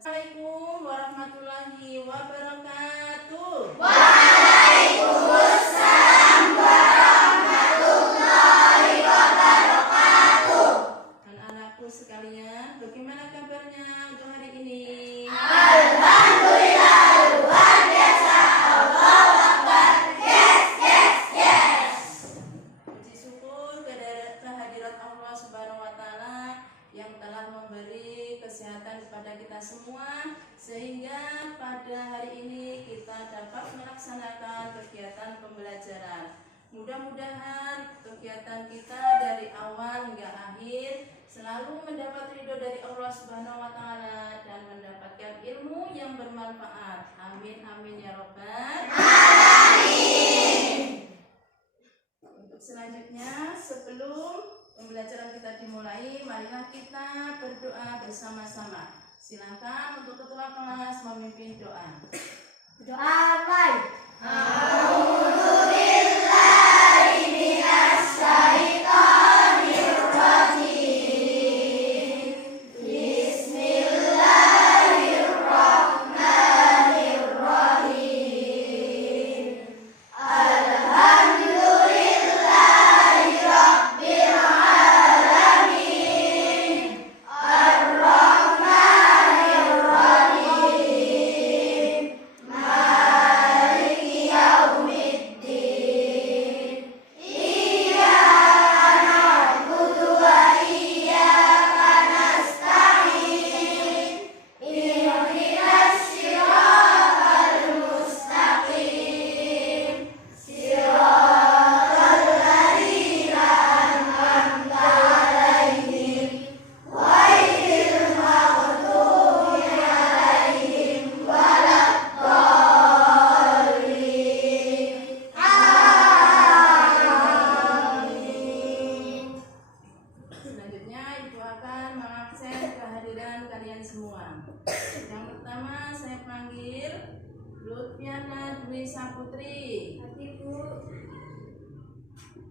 Assalamualaikum warahmatullahi wabarakatuh. Waalaikumsalam warahmatullahi wabarakatuh. Anak-anakku sekalian, bagaimana kabarnya untuk hari ini? Alhamdulillah luar biasa. Allahu Akbar. Yes. Puji syukur kehadirat Allah Subhanahu wa taala yang telah memberi kesehatan kepada kita semua sehingga pada hari ini kita dapat melaksanakan kegiatan pembelajaran. Mudah-mudahan kegiatan kita dari awal hingga akhir selalu mendapat ridho dari Allah Subhanahu wa taala dan mendapatkan ilmu yang bermanfaat. Amin amin ya robbal alamin. Untuk selanjutnya, sebelum pembelajaran kita dimulai, marilah kita berdoa bersama-sama. Silakan untuk ketua kelas memimpin doa. Doa baik.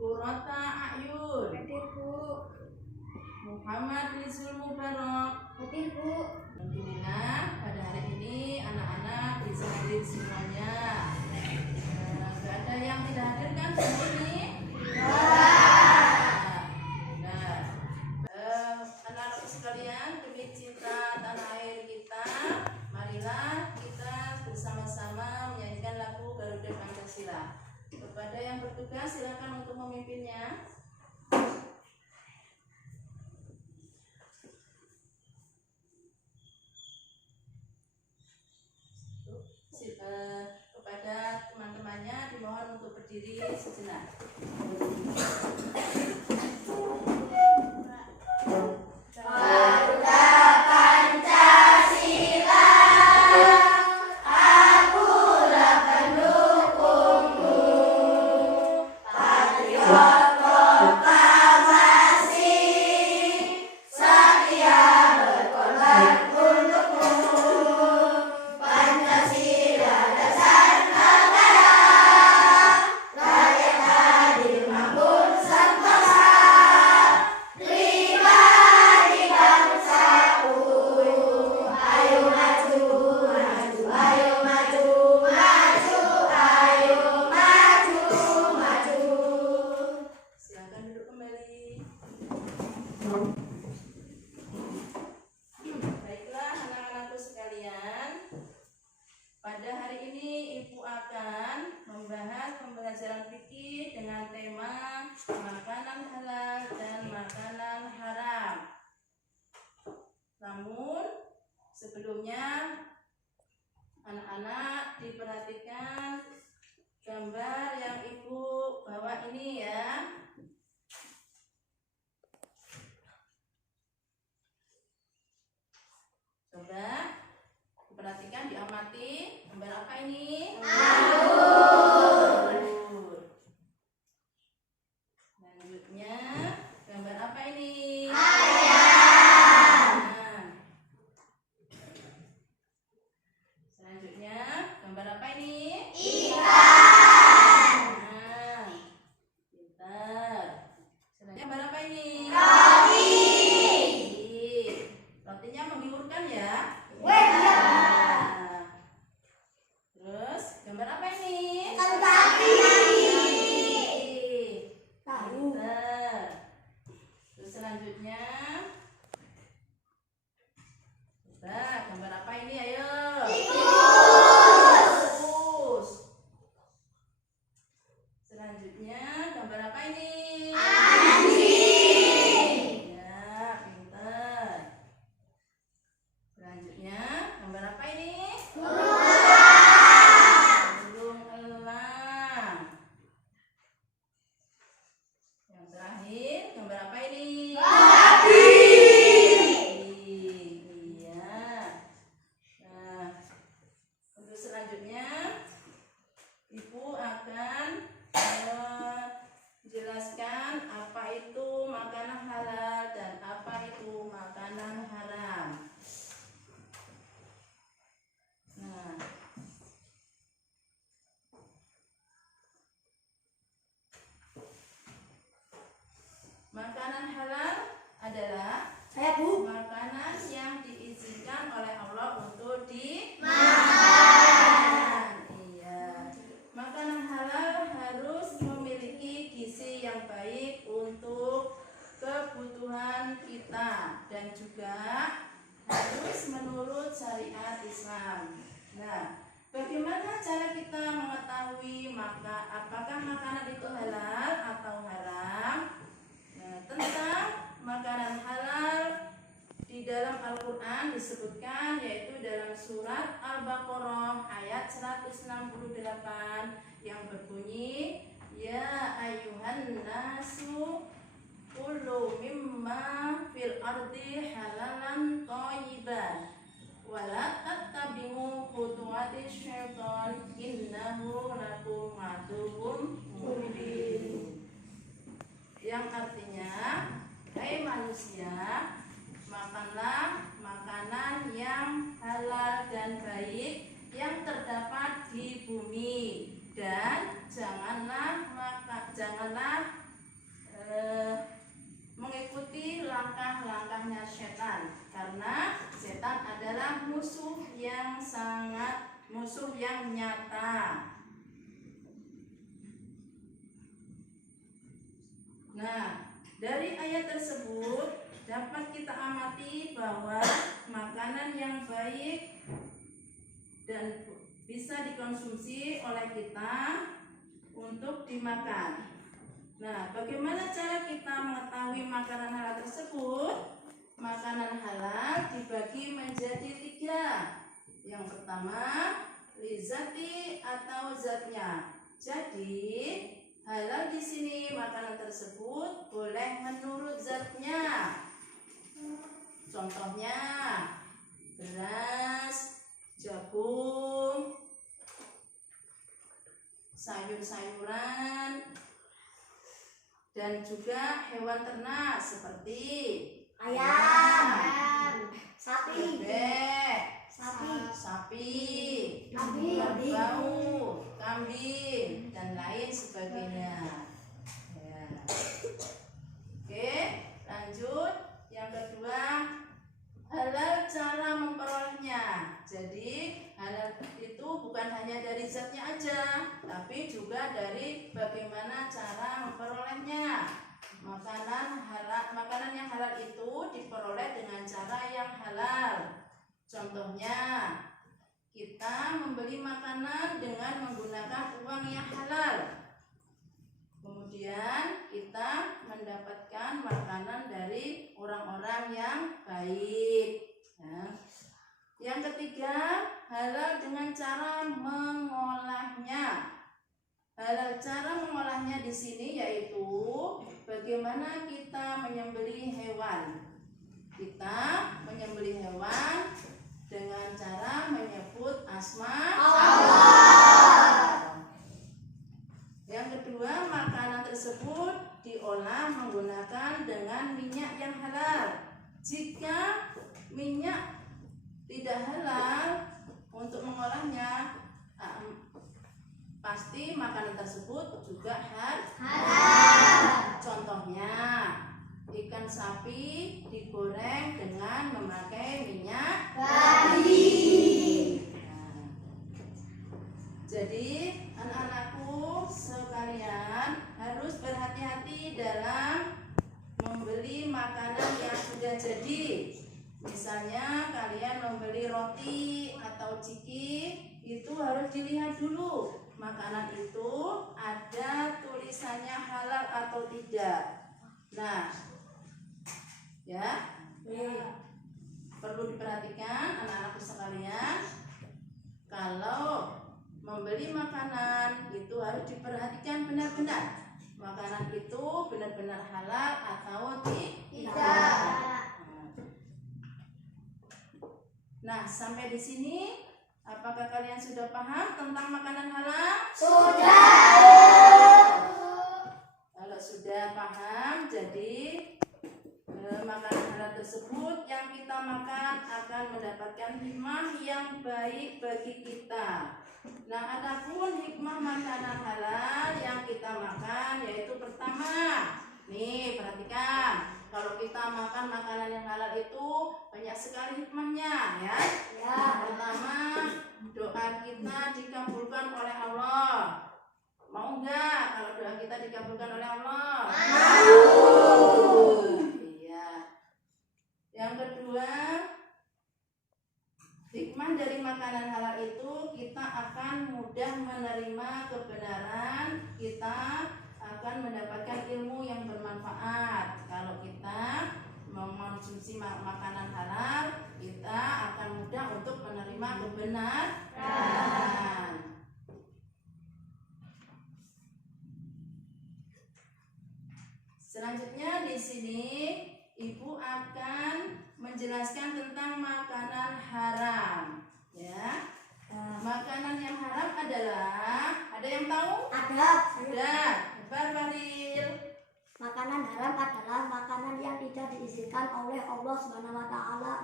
Kurota Ayun, Muhammad Rizul Mubarak. Alhamdulillah pada hari ini anak-anak bisa hadir semuanya. Gak ada yang tidak hadir kan di sini? Anak-anak sekalian, demi cinta tanah air kita, marilah kita bersama-sama menyanyikan lagu Garuda Pancasila. Kepada yang bertugas silakan untuk memimpinnya. Kepada teman-temannya dimohon untuk berdiri sejenak. Baiklah anak-anakku sekalian, pada hari ini Ibu akan membahas pembelajaran fikih dengan tema makanan halal dan makanan haram. Namun sebelumnya anak-anak diperhatikan gambar yang Ibu bawa ini ya. Coba diperhatikan, diamati. Gambar apa ini? Anggur. Selanjutnya, gambar apa ini? Ayam. Selanjutnya, gambar apa ini? Ikan. Pintar. Selanjutnya, gambar apa ini? Roti. Rotinya menggiurkan ya? Nah, terus gambar apa ini? Kaki. Pinter. Terus selanjutnya, coba gambar apa ini? Ayo. Tikus. Selanjutnya gambar apa ini? Anjing. Ya, pinter. Selanjutnya gambar apa ini? Burung elang. Yang terakhir gambar apa ini? Babi. Iya. Nah, untuk selanjutnya Ibu akan menjelaskan apa itu makanan halal dan apa itu makanan haram. Nah, makanan halal adalah Saya Bu. makanan yang diizinkan oleh Allah untuk Makan. Iya. Makanan halal harus memiliki gizi yang baik untuk kebutuhan kita dan juga harus menurut syariat Islam. Nah, bagaimana cara kita mengetahui apakah makanan itu halal atau haram? Nah, tentang makanan halal di dalam Al-Quran disebutkan, yaitu dalam surat Al-Baqarah ayat 168 yang berbunyi, ya ayyuhan nasu kulu mimma fil ardi halalan thayyiban wala tattabi'u khutuwati syaitan innahu lakum aduwwun mubin. Yang artinya, hai manusia, makanlah makanan yang halal dan baik yang terdapat di bumi, dan janganlah mengikuti langkah-langkahnya setan, karena setan adalah musuh yang nyata. Nah, dari ayat tersebut dapat kita amati bahwa makanan yang baik dan bisa dikonsumsi oleh kita untuk dimakan. Nah, bagaimana cara kita mengetahui makanan halal tersebut? Makanan halal dibagi menjadi 3. Yang pertama, lizati atau zatnya. Jadi, halal di sini makanan tersebut boleh menurut zatnya. Contohnya beras, jagung, sayur-sayuran, dan juga hewan ternak seperti Ayam. Sapi. bebek, Sapi. kerbau, kambing, dan lain sebagainya. Ya. Oke, lanjut. Yang kedua, halal cara memperolehnya. Jadi halal itu bukan hanya dari zatnya aja, tapi juga dari bagaimana cara memperolehnya. Makanan yang halal itu diperoleh dengan cara yang halal. Contohnya, kita membeli makanan dengan menggunakan uang yang halal. Kemudian kita mendapatkan makanan dari orang-orang yang baik. Ya. Yang ketiga, halal dengan cara mengolahnya. Halal cara mengolahnya di sini yaitu bagaimana kita menyembelih hewan. Kita menyembelih hewan dengan cara menyebut asma Allah. Yang kedua, makanan tersebut diolah menggunakan dengan minyak yang halal. Jika minyak tidak halal untuk mengolahnya, pasti makanan tersebut juga halal. Contohnya, ikan sapi digoreng dengan memakai minyak babi. misalnya kalian membeli roti atau ciki, itu harus dilihat dulu makanan itu ada tulisannya halal atau tidak. Nah, ya, perlu diperhatikan anak-anakku sekalian. Kalau membeli makanan itu harus diperhatikan benar-benar. Makanan itu benar-benar halal atau tidak. Nah, sampai di sini apakah kalian sudah paham tentang makanan halal? Sudah. Kalau sudah paham, jadi makanan halal tersebut yang kita makan akan mendapatkan hikmah yang baik bagi kita. Nah, adapun hikmah makanan halal yang kita makan yaitu pertama, nih perhatikan, kalau kita makan makanan yang halal itu banyak sekali hikmahnya, ya. Yang pertama, doa kita dikabulkan oleh Allah. Mau enggak kalau doa kita dikabulkan oleh Allah? Mau. Iya. Yang kedua, hikmah dari makanan halal itu kita akan mudah menerima kebenaran, kita akan mendapatkan ilmu yang bermanfaat. Kalau kita mengonsumsi makanan halal, kita akan mudah untuk menerima kebenaran. Selanjutnya di sini Ibu akan menjelaskan tentang makanan haram, ya. Makanan yang haram adalah, ada yang tahu? Ada. Faril. Makanan haram adalah makanan yang tidak diizinkan oleh Allah SWT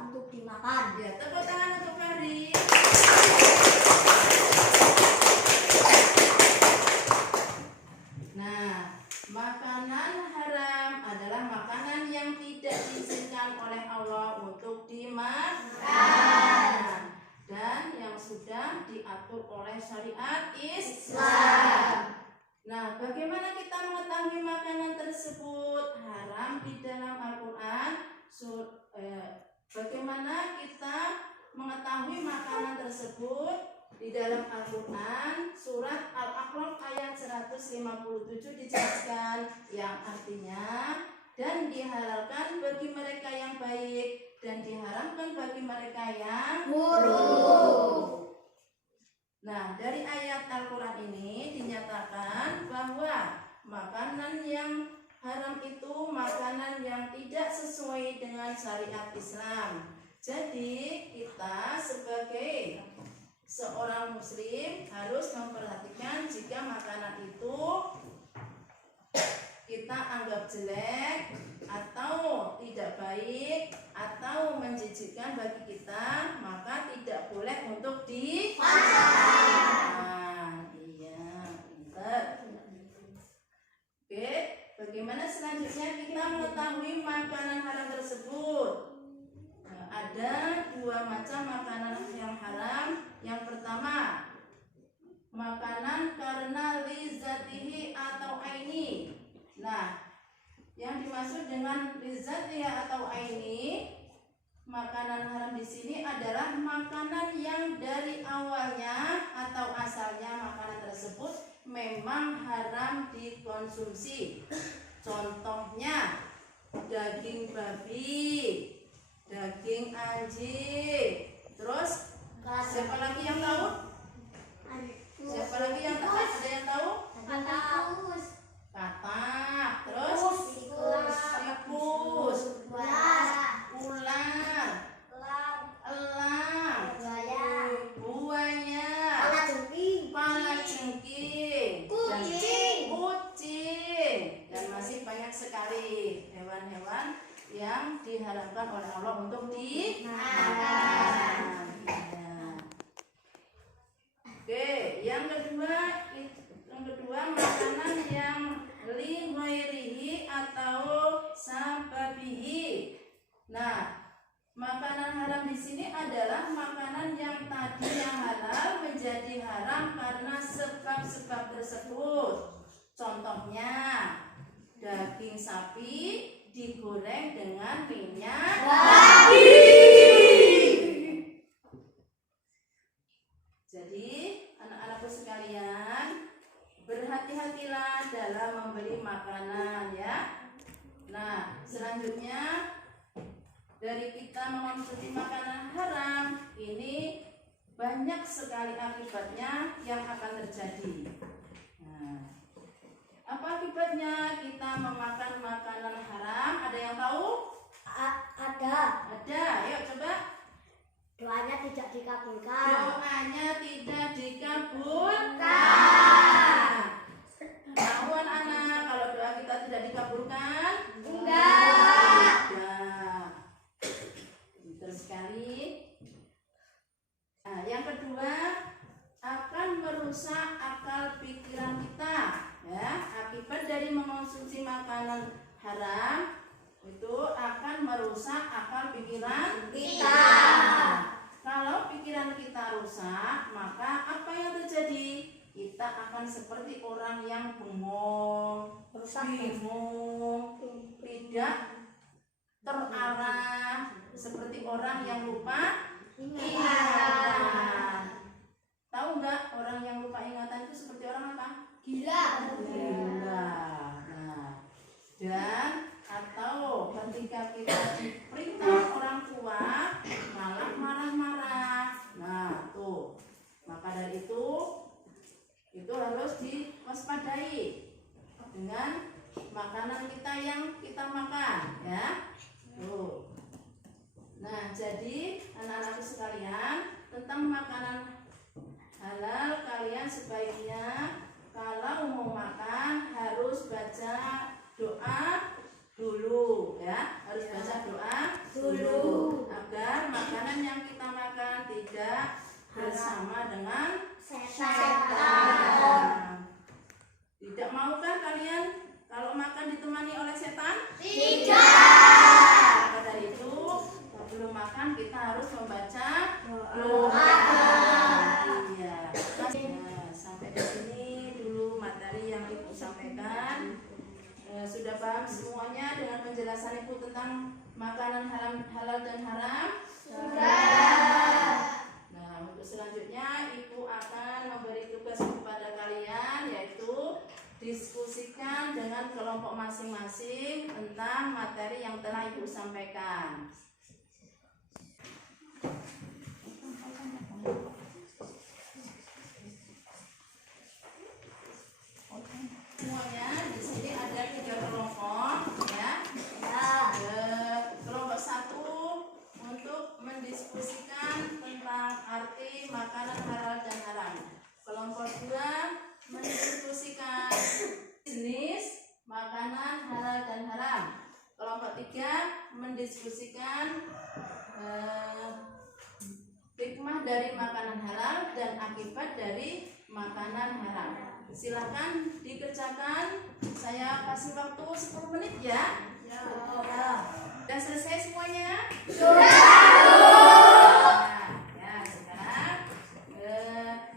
untuk dimakan. Ya, tepuk tangan untuk Faril. Nah, makanan haram adalah makanan yang tidak diizinkan oleh Allah untuk dimakan dan yang sudah diatur oleh syariat Islam. Nah, bagaimana kita mengetahui makanan tersebut haram di dalam Al-Quran? Bagaimana kita mengetahui makanan tersebut di dalam Al-Quran? Surat Al-A'raf ayat 157 dijelaskan, yang artinya, dan dihalalkan bagi mereka yang baik dan diharamkan bagi mereka yang buruk. Nah, dari ayat Al-Quran ini dinyatakan bahwa makanan yang haram itu makanan yang tidak sesuai dengan syariat Islam. Jadi kita sebagai seorang muslim harus memperhatikan jika makanan itu kita anggap jelek atau tidak baik atau menjijikkan bagi kita, maka tidak boleh untuk dimakan. Iya, pintar. Oke, bagaimana selanjutnya kita mengetahui makanan haram tersebut? Nah, ada dua macam makanan yang haram. Yang pertama, makanan karena lizatihi atau aini. Nah, yang dimaksud dengan lizatiha atau aini, makanan haram di sini adalah makanan yang dari awalnya atau asalnya makanan tersebut memang haram dikonsumsi. Contohnya daging babi, daging anjing. Terus siapa lagi yang tahu? Siapa lagi yang tahu? Ada yang tahu? Katak, terus tikus, ular, elang, buaya, kalajengking, kucing, dan masih banyak sekali hewan-hewan yang diharamkan oleh Allah untuk dimakan. Oke, yang kedua makanan yang li ghairihi atau sababihi. Nah, makanan haram di sini adalah makanan yang tadi yang halal menjadi haram karena sebab-sebab tersebut. Contohnya, daging sapi digoreng dengan minyak babi. banyak sekali akibatnya yang akan terjadi. Nah, apa akibatnya kita memakan makanan haram? Ada yang tahu? Ada. Ada. Yuk coba. Doanya tidak dikabulkan. Doanya tidak dikabulkan. Tahu anak-anak kalau doa kita tidak dikabulkan? Enggak. Tidak. Pintar sekali. Nah, yang kedua akan merusak akal pikiran kita. Ya, akibat dari mengonsumsi makanan haram itu akan merusak akal pikiran Kita. Kalau pikiran kita rusak, maka apa yang terjadi? Kita akan seperti orang yang bengong, bingung, tidak terarah, seperti orang yang lupa ingatan. Tahu nggak orang yang lupa ingatan itu seperti orang apa? Gila. Gila. Nah, dan atau ketika kita diperintah orang tua malah marah-marah. Nah, tuh. Maka dari itu harus diwaspadai dengan makanan kita yang kita makan, ya. Tuh. Nah, jadi anak-anakku sekalian, tentang makanan halal kalian sebaiknya kalau mau makan harus baca doa dulu, ya, harus baca doa dulu agar makanan yang kita makan tidak bersama dengan setan. Tidak mau kan kalian kalau makan ditemani oleh setan? Tidak. Maka dari itu sebelum makan kita harus membaca doa. Iya. Nah, sampai di sini dulu materi yang Ibu sampaikan. Sudah paham semuanya dengan penjelasan Ibu tentang makanan halal dan haram? Sudah. Nah, untuk selanjutnya Ibu akan memberi tugas kepada kalian, yaitu diskusikan dengan kelompok masing-masing tentang materi yang telah Ibu sampaikan. Semuanya di sini ada 3 kelompok, ya. Kelompok 1 untuk mendiskusikan tentang arti makanan halal dan haram. Kelompok 2 mendiskusikan jenis makanan halal dan haram. Kelompok 3 mendiskusikan hikmah dari makanan halal dan akibat dari makanan haram. Silakan dikerjakan. Saya kasih waktu 10 menit ya. Sudah selesai semuanya? Ya, sekarang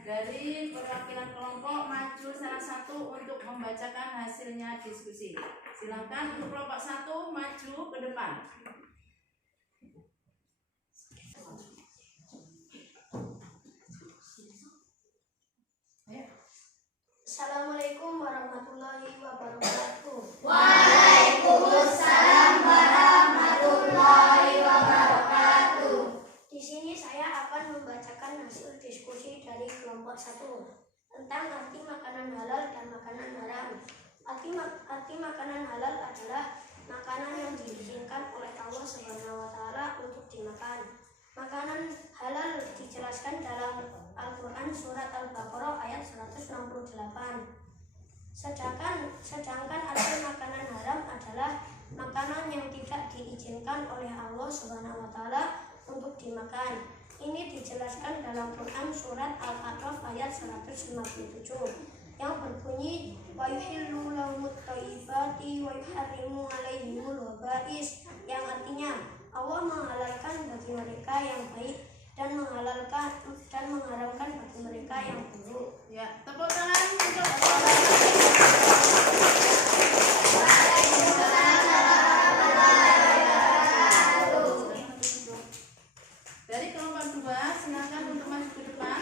dari perwakilan kelompok maju salah satu untuk membacakan hasilnya diskusi. Silakan untuk kelompok 1 maju ke depan. Assalamualaikum warahmatullahi wabarakatuh. Waalaikumsalam warahmatullahi wabarakatuh. Di sini saya akan membacakan hasil diskusi dari kelompok 1 tentang arti makanan halal dan makanan haram. Arti makanan halal adalah makanan yang diizinkan oleh Allah SWT untuk dimakan. Makanan halal dijelaskan dalam Al-Quran surat Al-Baqarah ayat 168. Sedangkan arti makanan haram adalah makanan yang tidak diizinkan oleh Allah SWT untuk dimakan. Ini dijelaskan dalam Quran surat Al-A'raf ayat 157 yang berbunyi wa yuhillu lahumut thayyibati wa yuharrimu alaihimul khaba'is, yang artinya Allah menghalalkan bagi mereka yang baik dan mengharamkan bagi mereka yang buruk. Ya, tepuk tangan untuk dari kelompok 2, silakan untuk maju ke depan.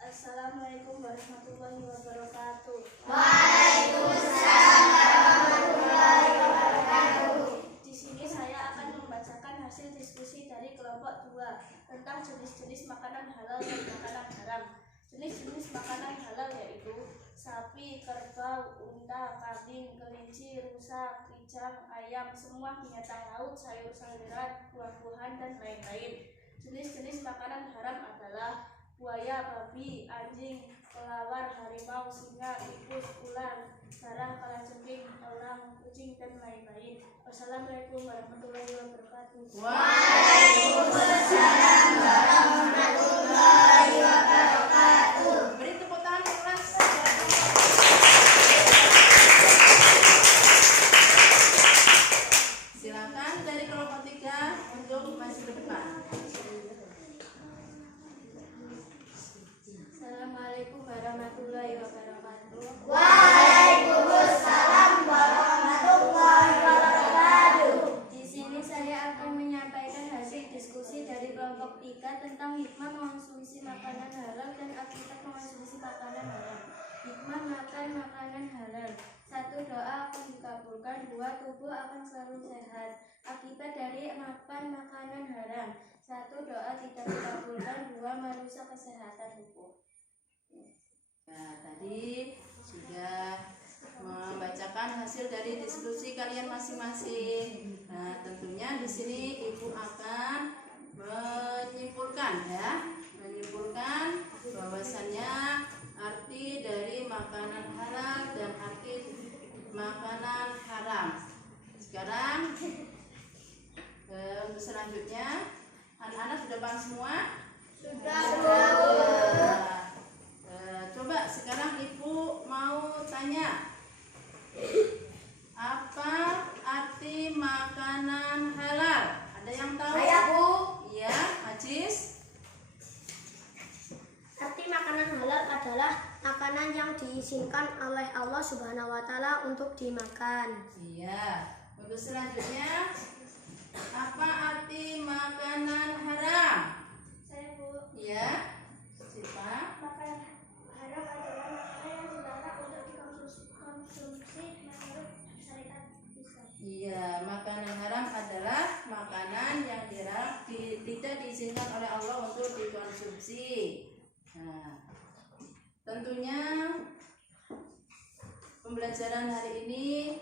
Assalamualaikum warahmatullahi wabarakatuh. Waalaikumsalam warahmatullahi wabarakatuh. Di sini saya akan membacakan hasil bab 2 tentang jenis-jenis makanan halal dan makanan haram. Jenis-jenis makanan halal yaitu sapi, kerbau, unta, kambing, kelinci, rusa, kijang, ayam, semua binatang laut, sayur-sayuran, buah-buahan, dan lain-lain. Jenis-jenis makanan haram adalah buaya, babi, anjing, kelawar, harimau, singa, tikus, ular, sarang, kalajengking, elang, kucing, dan lain-lain. Wassalamualaikum warahmatullahi wabarakatuh. Waalaikumsalam warahmatullahi wabarakatuh. Beri tepuk tangan keras. Silakan dari kelompok 3 untuk maju ke depan. Assalamualaikum warahmatullahi wabarakatuh. Waalaikumsalam warahmatullahi wabarakatuh. Di sini saya akan menyampaikan hasil diskusi dari kelompok 3 tentang hikmah mengonsumsi makanan halal dan akibat mengonsumsi makanan haram. Hikmah makan makanan halal. 1. Doa akan dikabulkan. 2. Tubuh akan selalu sehat. Akibat dari makan makanan haram. 1. Doa tidak dikabulkan. 2. Merusak kesehatan tubuh. Nah, tadi sudah membacakan hasil dari diskusi kalian masing-masing. Nah, tentunya di sini Ibu akan menyimpulkan bahwasannya arti dari makanan halal dan arti makanan haram. Sekarang untuk selanjutnya anak-anak sudah paham semua? Sudah. Coba sekarang Ibu mau tanya, apa arti makanan halal? Ada yang tahu? Saya, Bu. Iya, Ajis. Arti makanan halal adalah makanan yang diizinkan oleh Allah Subhanahu wa Ta'ala untuk dimakan. Iya. Untuk selanjutnya, apa arti makanan haram? Saya, Bu. Iya. Siapa? Makanan haram adalah makanan yang dilarang untuk dikonsumsi menurut syariat Islam. Iya, makanan haram adalah makanan yang tidak diizinkan oleh Allah untuk dikonsumsi. Nah, tentunya pembelajaran hari ini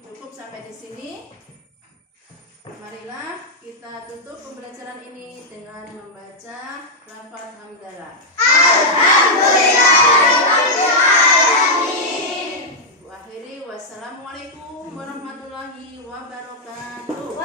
cukup sampai di sini. Marilah kita tutup pembelajaran ini dengan membaca lafaz hamdalah. Alhamdulillahirobbilalamin. Wa akhiri wassalamualaikum warahmatullahi wabarakatuh.